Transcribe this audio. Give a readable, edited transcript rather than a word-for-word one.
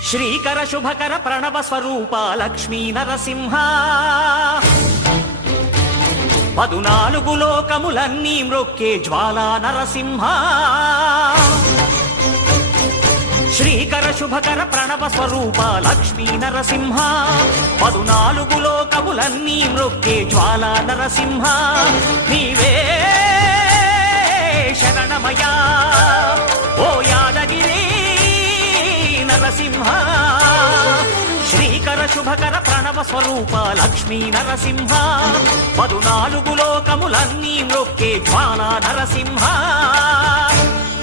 శ్రీకర శుభకర ప్రణవ స్వరూప లక్ష్మీ నరసింహ 14 లోకములన్నీ మ్రొక్కే జ్వాలా నరసింహ శ్రీకర శుభకర ప్రణవ స్వరూప లక్ష్మీ నరసింహ 14 లోకములన్నీ మ్రొక్కే జ్వాలా నరసింహ నీవే శరణమయా ఓ యాదగిరి నరసింహ శ్రీకర శుభకర ప్రణవ స్వరూప లక్ష్మీ నరసింహ 14 లోకములన్నీ మ్రొక్కే జ్వాలా నరసింహ